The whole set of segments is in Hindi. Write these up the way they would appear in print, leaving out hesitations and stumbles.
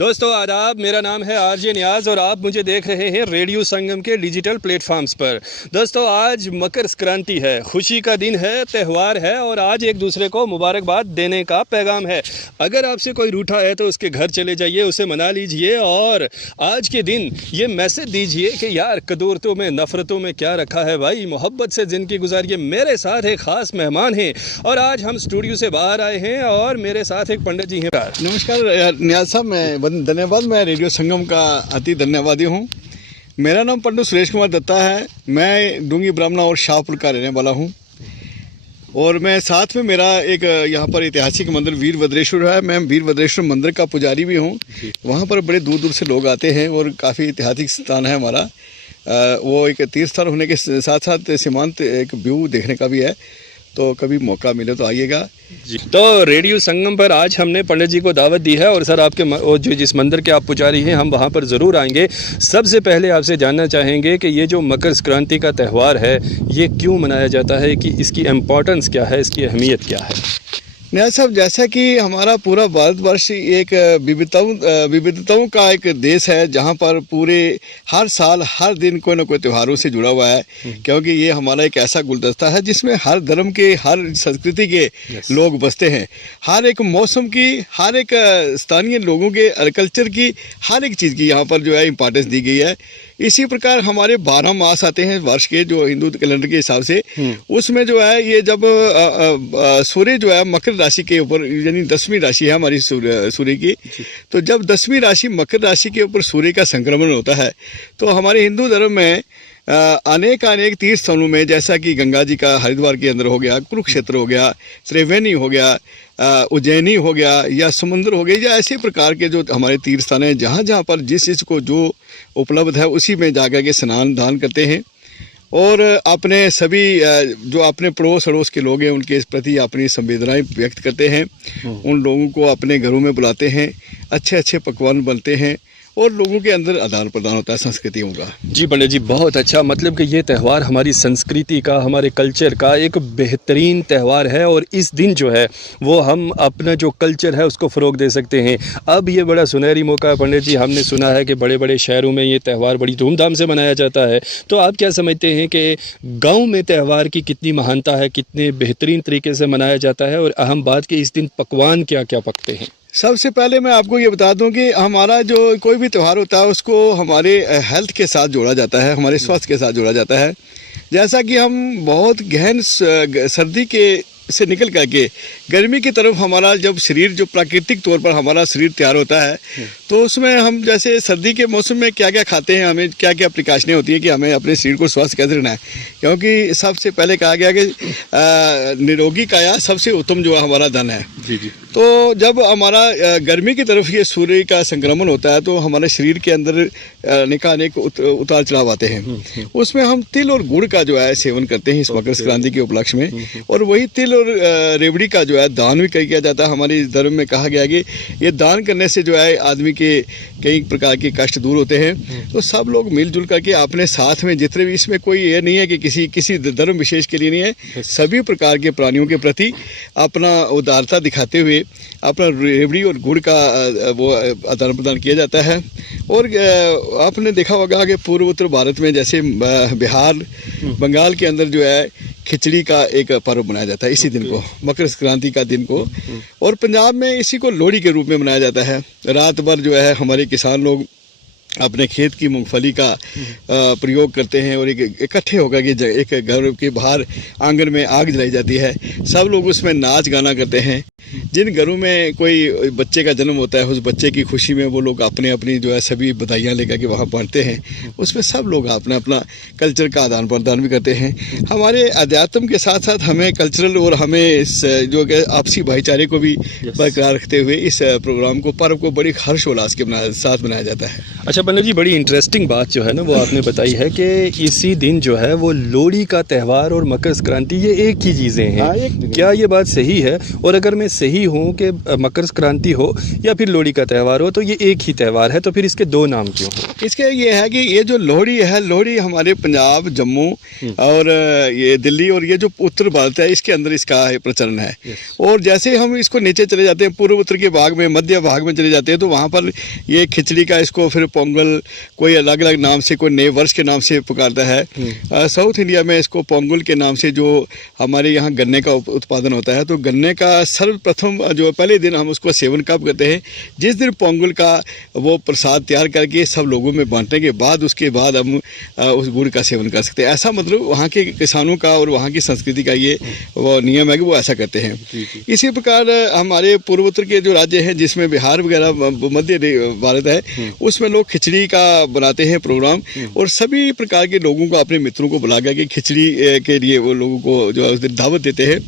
दोस्तों आदाब, मेरा नाम है आरजे नियाज़ और आप मुझे देख रहे हैं रेडियो संगम के डिजिटल प्लेटफॉर्म्स पर। दोस्तों आज मकर संक्रांति है, खुशी का दिन है, त्यौहार है और आज एक दूसरे को मुबारकबाद देने का पैगाम है। अगर आपसे कोई रूठा है तो उसके घर चले जाइए, उसे मना लीजिए और आज के दिन ये मैसेज दीजिए कि यार कदूरतों में नफ़रतों में क्या रखा है भाई, मोहब्बत से ज़िंदगी गुजारिए। मेरे साथ एक ख़ास मेहमान हैं और आज हम स्टूडियो से बाहर आए हैं और मेरे साथ एक पंडित जी हैं। नमस्कार नियाज साहब, मैं धन्यवाद। मैं रेडियो संगम का अति धन्यवादी हूँ। मेरा नाम पंडित सुरेश कुमार दत्ता है। मैं डूंगी ब्राह्मणा और शाहपुर का रहने वाला हूँ और मैं साथ में मेरा एक यहाँ पर ऐतिहासिक मंदिर वीरभद्रेश्वर है। मैं वीरभद्रेश्वर मंदिर का पुजारी भी हूँ। वहाँ पर बड़े दूर दूर से लोग आते हैं और काफ़ी ऐतिहासिक स्थान है हमारा। वो एक तीर्थ स्थान होने के साथ साथ सीमांत एक व्यू देखने का भी है, तो कभी मौका मिले तो आइएगा जी। तो रेडियो संगम पर आज हमने पंडित जी को दावत दी है और सर आपके जो जिस मंदिर के आप पुजारी हैं हम वहाँ पर ज़रूर आएंगे। सबसे पहले आपसे जानना चाहेंगे कि ये जो मकर संक्रांति का त्यौहार है ये क्यों मनाया जाता है, कि इसकी इम्पोर्टेंस क्या है, इसकी अहमियत क्या है? नियाज साहब, जैसा कि हमारा पूरा भारतवर्ष एक विविधताओं का एक देश है, जहाँ पर पूरे हर साल हर दिन कोई ना कोई त्योहारों से जुड़ा हुआ है, क्योंकि ये हमारा एक ऐसा गुलदस्ता है जिसमें हर धर्म के, हर संस्कृति के लोग बसते हैं। हर एक मौसम की, हर एक स्थानीय लोगों के कल्चर की, हर एक चीज़ की यहाँ पर जो है इम्पोर्टेंस दी गई है। इसी प्रकार हमारे 12 मास आते हैं वर्ष के, जो हिंदू कैलेंडर के हिसाब से, उसमें जो है ये जब सूर्य जो है मकर राशि के ऊपर, यानी 10वीं राशि है हमारी सूर्य की, तो जब 10वीं राशि मकर राशि के ऊपर सूर्य का संक्रमण होता है तो हमारे हिंदू धर्म में अनेक तीर्थ स्थानों में, जैसा कि गंगा जी का हरिद्वार के अंदर हो गया, कुरुक्षेत्र हो गया, त्रिवेणी हो गया, उज्जैनी हो गया या समुद्र हो गया, या ऐसे प्रकार के जो हमारे तीर्थ स्थान हैं, जहाँ जहाँ पर जिस चीज़ को जो उपलब्ध है उसी में जाकर के स्नान दान करते हैं और अपने सभी जो अपने पड़ोस अड़ोस के लोग हैं उनके प्रति अपनी संवेदनाएं व्यक्त करते हैं। उन लोगों को अपने घरों में बुलाते हैं, अच्छे अच्छे पकवान बनते हैं और लोगों के अंदर आदान प्रदान होता है संस्कृतियों का। जी पंडित जी, बहुत अच्छा। मतलब कि ये त्यौहार हमारी संस्कृति का, हमारे कल्चर का एक बेहतरीन त्यौहार है और इस दिन जो है वो हम अपना जो कल्चर है उसको फ़रोग दे सकते हैं। अब ये बड़ा सुनहरी मौका है पंडित जी। हमने सुना है कि बड़े बड़े शहरों में ये त्यौहार बड़ी धूमधाम से मनाया जाता है, तो आप क्या समझते हैं कि गाँव में त्यौहार की कितनी महानता है, कितने बेहतरीन तरीके से मनाया जाता है और अहम बात कि इस दिन पकवान क्या क्या पकते हैं? सबसे पहले मैं आपको ये बता दूं कि हमारा जो कोई भी त्यौहार होता है उसको हमारे हेल्थ के साथ जोड़ा जाता है, हमारे स्वास्थ्य के साथ जोड़ा जाता है। जैसा कि हम बहुत गहन सर्दी के से निकल करके गर्मी की तरफ हमारा जब शरीर जो प्राकृतिक तौर पर हमारा शरीर तैयार होता है, तो उसमें हम जैसे सर्दी के मौसम में क्या क्या खाते हैं, हमें क्या क्या प्रिकॉशनें होती हैं कि हमें अपने शरीर को स्वस्थ कैसे रखना है। क्योंकि सबसे पहले कहा गया कि निरोगी काया सबसे उत्तम जो हमारा धन है। जी जी। तो जब हमारा गर्मी की तरफ ये सूर्य का संक्रमण होता है तो हमारे शरीर के अंदर अनेक उतार चढ़ाव आते हैं। उसमें हम तिल और गुड़ का जो है सेवन करते हैं इस मकर संक्रांति के उपलक्ष्य में, और वही तिल और रेवड़ी का जो है दान भी किया जाता है। हमारे धर्म में कहा गया कि ये दान करने से जो है आदमी के कई प्रकार के कष्ट दूर होते हैं। तो सब लोग मिलजुल करके अपने साथ में जितने भी, इसमें कोई ये नहीं है कि किसी धर्म विशेष के लिए नहीं है, सभी प्रकार के प्राणियों के प्रति अपना उदारता दिखाते हुए अपना रेवड़ी और गुड़ का वो आदान प्रदान किया जाता है। और आपने देखा होगा कि पूर्व उत्तर भारत में जैसे बिहार, बंगाल के अंदर जो है खिचड़ी का एक पर्व मनाया जाता है इसी दिन को, मकर संक्रांति का दिन को। और पंजाब में इसी को लोहड़ी के रूप में मनाया जाता है। रात भर जो है हमारे किसान लोग अपने खेत की मूंगफली का प्रयोग करते हैं और एक इकट्ठे होकर के एक घर के बाहर आंगन में आग जलाई जाती है। सब लोग उसमें नाच गाना करते हैं। जिन घरों में कोई बच्चे का जन्म होता है उस बच्चे की खुशी में वो लोग अपनी जो है सभी बधाइयाँ लेकर के वहाँ बांटते हैं। उसमें सब लोग अपना कल्चर का आदान प्रदान भी करते हैं। हमारे अध्यात्म के साथ साथ हमें कल्चरल और हमें इस जो कि आपसी भाईचारे को भी बरकरार रखते हुए इस प्रोग्राम को, पर्व को बड़ी हर्षोल्लास के साथ मनाया जाता है। अच्छा पंडित जी, बड़ी इंटरेस्टिंग बात जो है ना वो आपने बताई है कि इसी दिन जो है वो लोहड़ी का त्यौहार और मकर संक्रांति ये एक ही चीज़ें हैं। क्या ये बात सही है? और अगर मैं सही हूँ कि मकर संक्रांति हो या फिर लोहड़ी का त्यौहार हो तो ये एक ही त्यौहार है, तो फिर इसके दो नाम क्यों हैं? इसके ये है कि ये जो लोहड़ी है, लोहड़ी हमारे पंजाब, जम्मू और ये दिल्ली और ये जो उत्तर भारत है इसके अंदर इसका प्रचलन है। और जैसे हम इसको नीचे चले जाते हैं, पूर्व उत्तर के भाग में, मध्य भाग में चले जाते हैं, तो वहाँ पर ये खिचड़ी का इसको फिर पोंगल, कोई अलग अलग नाम से, कोई नए वर्ष के नाम से पुकारता है। साउथ इंडिया में इसको पोंगल के नाम से, जो हमारे यहाँ गन्ने का उत्पादन होता है, तो गन्ने का सर्वप्रथम जो पहले दिन हम उसको सेवन कब करते हैं, जिस दिन पोंगल का वो प्रसाद तैयार करके सब लोगों में बांटने के बाद उसके बाद हम उस गुड़ का सेवन कर सकते हैं। ऐसा मतलब वहाँ के किसानों का और वहाँ की संस्कृति का ये वो नियम है कि वो ऐसा करते हैं। इसी प्रकार हमारे पूर्वोत्तर के जो राज्य हैं जिसमें बिहार वगैरह मध्य भारत है, उसमें लोग खिचड़ी का बनाते हैं प्रोग्राम, और सभी प्रकार के लोगों को, अपने मित्रों को बुला के खिचड़ी के लिए वो लोगों को जो है उस दिन दावत देते हैं।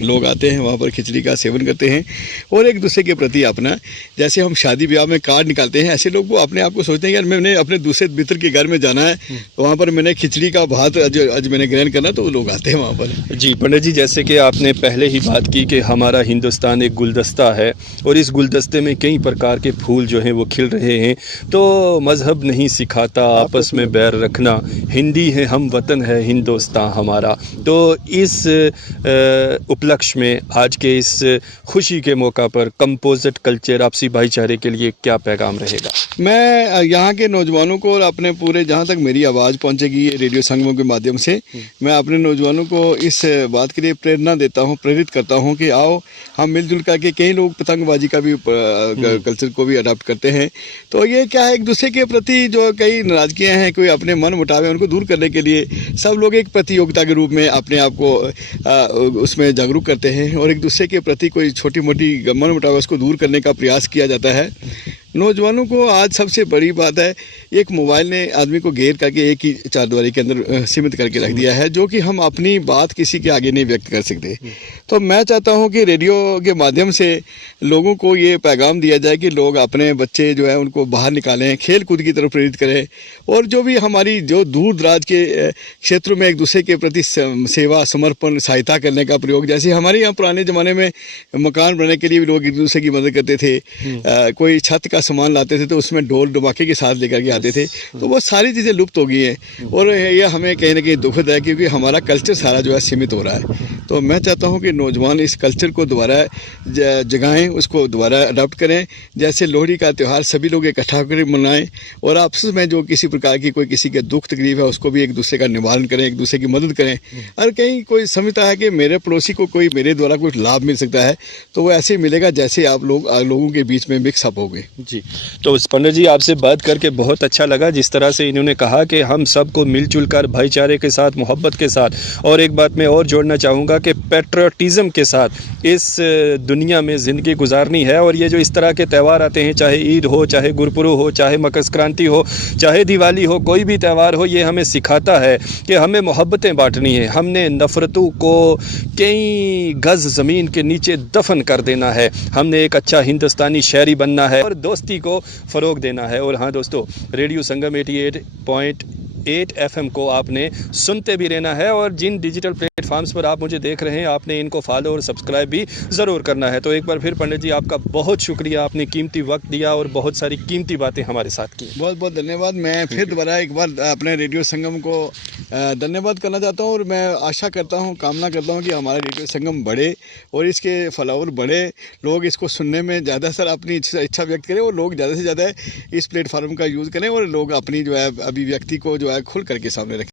लोग आते हैं वहाँ पर, खिचड़ी का सेवन करते हैं और एक दूसरे के प्रति अपना, जैसे हम शादी ब्याह में कार्ड निकालते हैं, ऐसे लोग वो अपने आप को सोचते हैं यार मैंने अपने दूसरे मित्र के घर में जाना है, तो वहाँ पर मैंने खिचड़ी का भात आज मैंने ग्रहण करना, तो लोग आते हैं वहाँ पर। जी पंडित जी, जैसे कि आपने पहले ही बात की कि हमारा हिंदुस्तान एक गुलदस्ता है और इस गुलदस्ते में कई प्रकार के फूल जो हैं वो खिल रहे हैं, तो मज़हब नहीं सिखाता आपस में बैर रखना, हिंदी है हम, वतन है हिंदुस्तान हमारा। तो इस उपलक्ष्य में आज के इस खुशी के मौका पर कंपोजिट कल्चर आपसी भाईचारे के लिए क्या पैगाम रहेगा? मैं यहाँ के नौजवानों को और अपने पूरे, जहाँ तक मेरी आवाज़ पहुँचेगी रेडियो संगमों के माध्यम से, मैं अपने नौजवानों को इस बात के लिए प्रेरणा देता हूँ, प्रेरित करता हूँ कि आओ हम मिलजुल करके, कई लोग पतंगबाजी का भी कल्चर को भी अडॉप्ट करते हैं, तो ये क्या है, एक दूसरे के प्रति जो कई नाराजगियाँ हैं, कोई अपने मन मुटावे, उनको दूर करने के लिए सब लोग एक प्रतियोगिता के रूप में अपने आप को उसमें जागरूक करते हैं और एक दूसरे के प्रति कोई छोटी मोटी मन मुटाव उसको दूर करने का प्रयास किया जाता है। नौजवानों को आज सबसे बड़ी बात है, एक मोबाइल ने आदमी को घेर करके एक ही चारदीवारी के अंदर सीमित करके रख दिया है, जो कि हम अपनी बात किसी के आगे नहीं व्यक्त कर सकते। तो मैं चाहता हूं कि रेडियो के माध्यम से लोगों को ये पैगाम दिया जाए कि लोग अपने बच्चे जो है उनको बाहर निकालें, खेल कूद की तरफ प्रेरित करें, और जो भी हमारी जो दूर दराज के क्षेत्रों में एक दूसरे के प्रति सेवा, समर्पण, सहायता करने का प्रयोग, जैसे हमारे यहाँ पुराने ज़माने में मकान बनाने के लिए भी लोग एक दूसरे की मदद करते थे, कोई छत का सामान लाते थे तो उसमें ढोल डुबाके के साथ लेकर के आते थे, तो वो सारी चीज़ें लुप्त हो गई हैं और ये हमें कहीं ना कहीं दुखद है, क्योंकि हमारा कल्चर सारा जो है सीमित हो रहा है। तो मैं चाहता हूँ कि नौजवान इस कल्चर को दोबारा जगाएं, उसको दोबारा अडॉप्ट करें, जैसे लोहड़ी का त्यौहार सभी लोग इकट्ठा होकर मनाएं और आपस में जो किसी प्रकार की कोई किसी के दुख तकलीफ है उसको भी एक दूसरे का निवारण करें, एक दूसरे की मदद करें। और कहीं कोई समझता है कि मेरे पड़ोसी को कोई मेरे द्वारा कुछ लाभ मिल सकता है, तो वो ऐसे ही मिलेगा जैसे आप लोगों के बीच में मिक्सअप हो गए। जी, तो पंडित जी आपसे बात करके बहुत अच्छा लगा, जिस तरह से इन्होंने कहा कि हम सबको मिलजुल कर भाईचारे के साथ, मोहब्बत के साथ, और एक बात मैं और जोड़ना चाहूँगा कि पेट्रियटिज़म के साथ इस दुनिया में ज़िंदगी गुजारनी है। और ये जो इस तरह के त्यौहार आते हैं, चाहे ईद हो, चाहे गुरपुरब हो, चाहे मकर संक्रांति हो, चाहे दिवाली हो, कोई भी त्यौहार हो, ये हमें सिखाता है कि हमें मोहब्बतें बांटनी है, हमने नफ़रतों को कई गज़ ज़मीन के नीचे दफन कर देना है, हमने एक अच्छा हिंदुस्तानी शहरी बनना है और दोस्ती को फ़रोग देना है। और हाँ दोस्तों, रेडियो संगम 88.8 FM को आपने सुनते भी रहना है, और जिन डिजिटल प्लेटफॉर्म्स पर आप मुझे देख रहे हैं आपने इनको फॉलो और सब्सक्राइब भी ज़रूर करना है। तो एक बार फिर पंडित जी आपका बहुत शुक्रिया, आपने कीमती वक्त दिया और बहुत सारी कीमती बातें हमारे साथ की। बहुत बहुत धन्यवाद। मैं फिर दोबारा एक बार अपने रेडियो संगम को धन्यवाद करना चाहता हूँ और मैं आशा करता हूँ, कामना करता हूँ कि हमारा रेडियो संगम बढ़े और इसके फॉलोअर बढ़े, लोग इसको सुनने में ज़्यादा सर अपनी इच्छा व्यक्त करें और लोग ज़्यादा से ज़्यादा इस प्लेटफॉर्म का यूज़ करें और लोग अपनी जो है अभिव्यक्ति को जो है खुल करके सामने रखें।